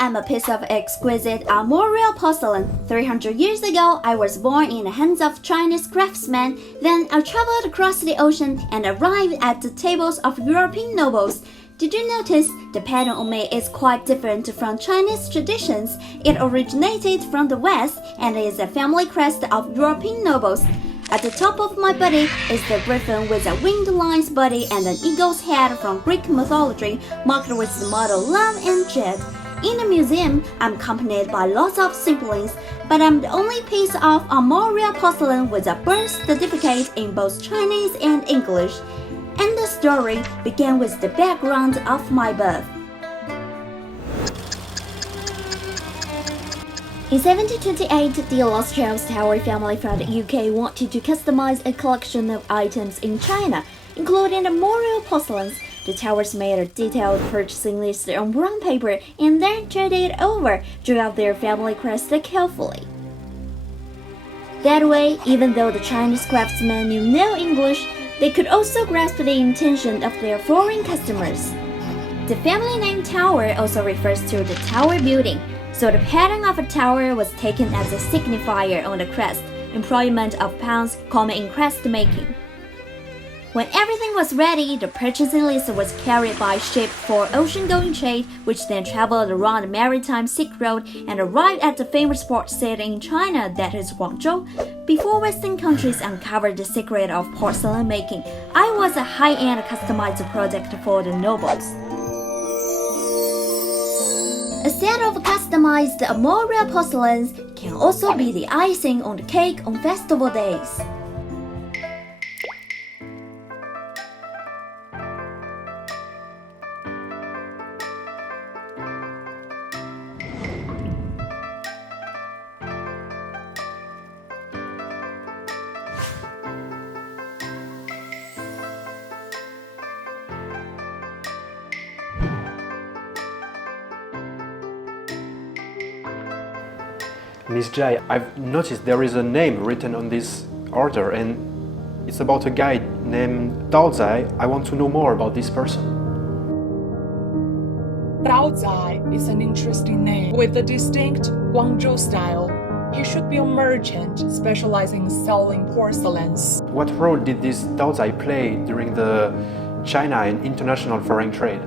I'm a piece of exquisite armorial porcelain. 300 years ago, I was born in the hands of Chinese craftsmen. Then I traveled across the ocean and arrived at the tables of European nobles. Did you notice the pattern on me is quite different from Chinese traditions? It originated from the West and is a family crest of European nobles. At the top of my body is the griffin with a winged lion's body and an eagle's head from Greek mythology, marked with the motto Love and Jet. In the museum, I'm accompanied by lots of siblings, but I'm the only piece of armorial porcelain with a birth certificate in both Chinese and English. And the story began with the background of my birth. In 1728, the illustrious Tower family from the UK wanted to customize a collection of items in China, including armorial porcelains. The Towers made a detailed purchasing list on brown paper and then turned it over, drew out their family crest carefully. That way, even though the Chinese craftsmen knew no English, they could also grasp the intention of their foreign customers. The family name Tower also refers to the tower building, so the pattern of a tower was taken as a signifier on the crest, employment of pounds common in crest making. When everything was ready, the purchasing list was carried by ship for ocean-going trade, which then traveled around the maritime Silk Road and arrived at the famous port city in China, that is Guangdong. Before Western countries uncovered the secret of porcelain making, I was a high-end customized product for the nobles. A set of customized armorial porcelains can also be the icing on the cake on festival days. Miss Jai, I've noticed there is a name written on this order and it's about a guy named Daozai. I want to know more about this person. Daozai is an interesting name with a distinct Guangzhou style. He should be a merchant specializing in selling porcelains. What role did this Daozai play during the China and international foreign trade?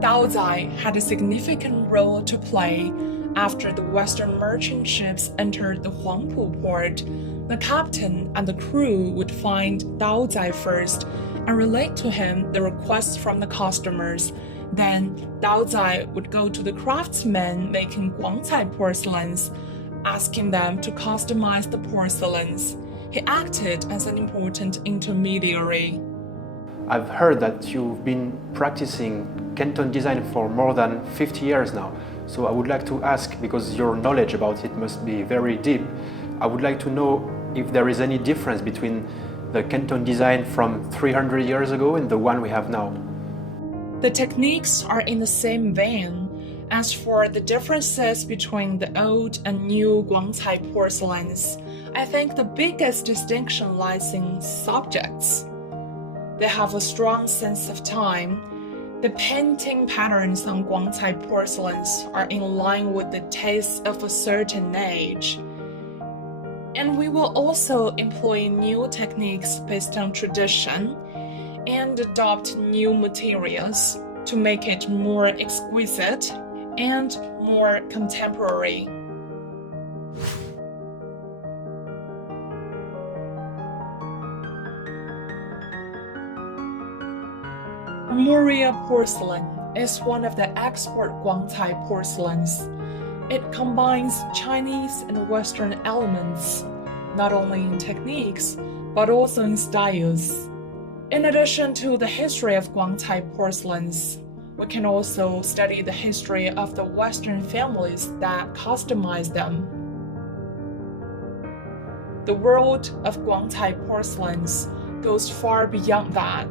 Daozai had a significant role to play. After the Western merchant ships entered the Huangpu port, the captain and the crew would find Daozai first and relate to him the requests from the customers. Then Daozai would go to the craftsmen making guangcai porcelains, asking them to customize the porcelains. He acted as an important intermediary. I've heard that you've been practicing Canton design for more than 50 years now. So I would like to ask, because your knowledge about it must be very deep, I would like to know if there is any difference between the Canton design from 300 years ago and the one we have now. The techniques are in the same vein. As for the differences between the old and new guangcai porcelains, I think the biggest distinction lies in subjects. They have a strong sense of time. The painting patterns on guangcai porcelains are in line with the tastes of a certain age. And we will also employ new techniques based on tradition and adopt new materials to make it more exquisite and more contemporary. Armorial porcelain is one of the export guangcai porcelains. It combines Chinese and Western elements, not only in techniques, but also in styles. In addition to the history of guangcai porcelains, we can also study the history of the Western families that customize them. The world of guangcai porcelains goes far beyond that.